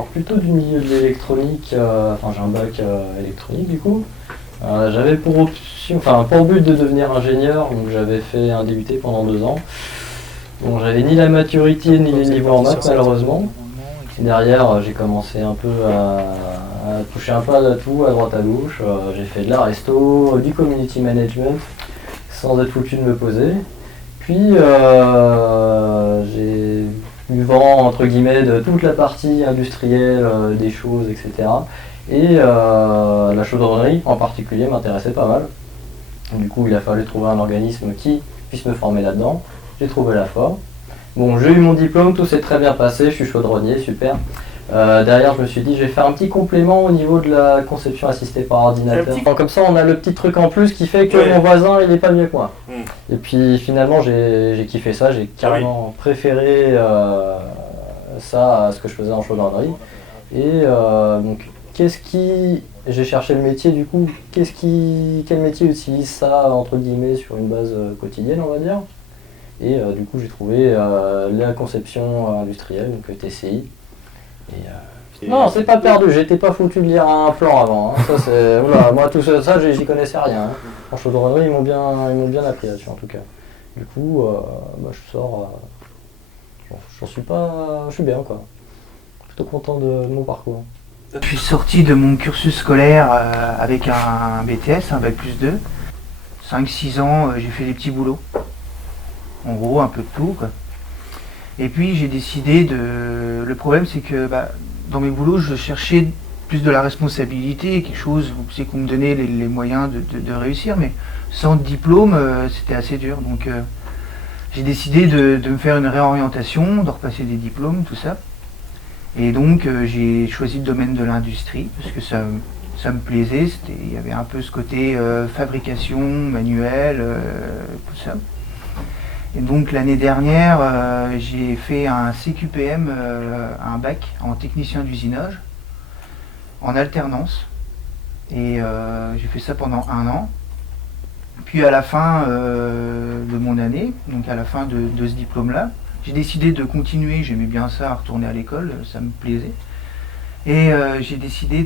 sors plutôt du milieu de l'électronique, enfin j'ai un bac électronique du coup. J'avais pour option, enfin pour but de devenir ingénieur, donc j'avais fait un DUT pendant 2 ans. Bon, j'avais ni la maturité ni les niveaux en maths malheureusement. Derrière, j'ai commencé un peu à toucher un peu à tout, à droite à gauche. J'ai fait de la resto, du community management, sans être foutu de me poser. Puis j'ai eu vent entre guillemets de toute la partie industrielle des choses, etc. Et la chaudronnerie en particulier m'intéressait pas mal. Du coup, il a fallu trouver un organisme qui puisse me former là-dedans. J'ai trouvé la FOR. Bon, j'ai eu mon diplôme, tout s'est très bien passé, je suis chaudronnier, super. Derrière, je me suis dit, je vais faire un petit complément au niveau de la conception assistée par ordinateur. Comme ça, on a le petit truc en plus qui fait que mon voisin, il est pas mieux que moi. Et puis finalement, j'ai kiffé ça, j'ai carrément préféré ça à ce que je faisais en chaudronnerie. Et donc, j'ai cherché le métier du coup, quel métier utilise ça entre guillemets sur une base quotidienne, on va dire. Et du coup, j'ai trouvé la conception industrielle, donc TCI. Non, c'est pas perdu, j'étais pas foutu de lire un plan avant. Hein. Ça, oula, moi, tout ça, j'y connaissais rien. Hein. En chaudronnerie, ils m'ont bien appris là-dessus, en tout cas. Du coup, je sors. Je suis bien, quoi. Plutôt content de mon parcours. Je suis sorti de mon cursus scolaire avec un BTS, un bac plus 2. 5-6 ans, j'ai fait des petits boulots. En gros, un peu de tout, quoi. Et puis j'ai décidé de... Le problème, c'est que dans mes boulots, je cherchais plus de la responsabilité, quelque chose, c'est qu'on me donnait les moyens de réussir, mais sans diplôme, c'était assez dur. Donc j'ai décidé de me faire une réorientation, de repasser des diplômes, tout ça. Et donc j'ai choisi le domaine de l'industrie, parce que ça me plaisait, il y avait un peu ce côté fabrication, manuel, tout ça. Et donc l'année dernière, j'ai fait un CQPM, un bac en technicien d'usinage, en alternance. Et j'ai fait ça pendant 1 an. Puis à la fin de mon année, donc à la fin de ce diplôme-là, j'ai décidé de continuer, j'aimais bien ça, retourner à l'école, ça me plaisait. Et j'ai décidé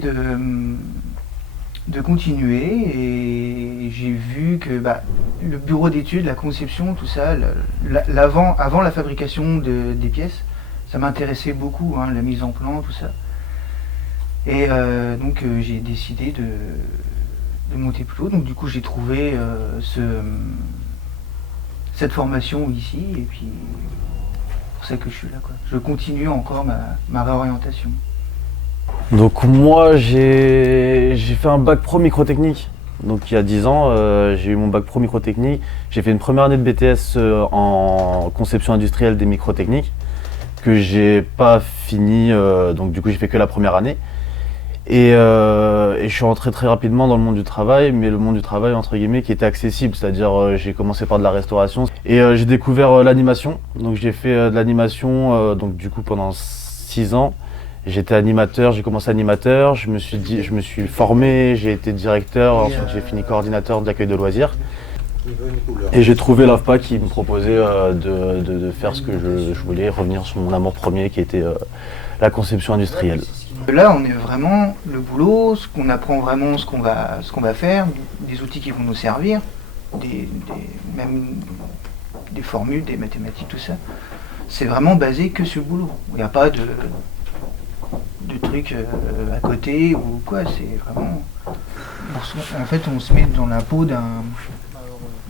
de continuer et j'ai vu que le bureau d'études, la conception, tout ça, avant la fabrication des pièces, ça m'intéressait beaucoup, hein, la mise en plan, tout ça. Et donc j'ai décidé de monter plus haut. Donc du coup j'ai trouvé cette formation ici et puis c'est pour ça que je suis là, quoi. Je continue encore ma réorientation. Donc moi j'ai fait un bac pro microtechnique. Donc il y a 10 ans, j'ai eu mon bac pro microtechnique. J'ai fait une première année de BTS en conception industrielle des microtechniques que j'ai pas fini, donc du coup j'ai fait que la première année. Et je suis rentré très rapidement dans le monde du travail, mais le monde du travail entre guillemets qui était accessible, c'est-à-dire j'ai commencé par de la restauration et j'ai découvert l'animation. Donc j'ai fait de l'animation donc du coup pendant 6 ans. J'étais animateur, j'ai commencé animateur, je me suis formé, j'ai été directeur, ensuite j'ai fini coordinateur d'accueil de loisirs. Et j'ai trouvé l'AFPA qui me proposait de faire ce que je voulais, revenir sur mon amour premier qui était la conception industrielle. Là, on est vraiment le boulot, ce qu'on apprend vraiment, ce qu'on va faire, des outils qui vont nous servir, même des formules, des mathématiques, tout ça. C'est vraiment basé que sur le boulot. Il n'y a pas de trucs à côté ou quoi. C'est vraiment. En fait, on se met dans la peau d'un.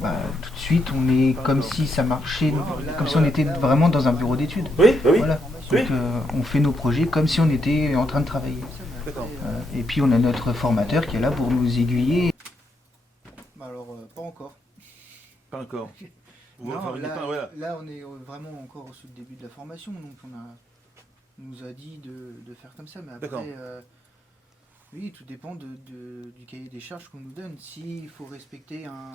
Tout de suite, on est comme si ça marchait, comme si on était vraiment dans un bureau d'études. Oui, oui. Voilà. Donc on fait nos projets comme si on était en train de travailler. Et puis on a notre formateur qui est là pour nous aiguiller. Alors pas encore. Pas encore. Non, là on est vraiment encore au début de la formation, donc on nous a dit de faire comme ça, mais après oui, tout dépend du cahier des charges qu'on nous donne. S'il faut respecter un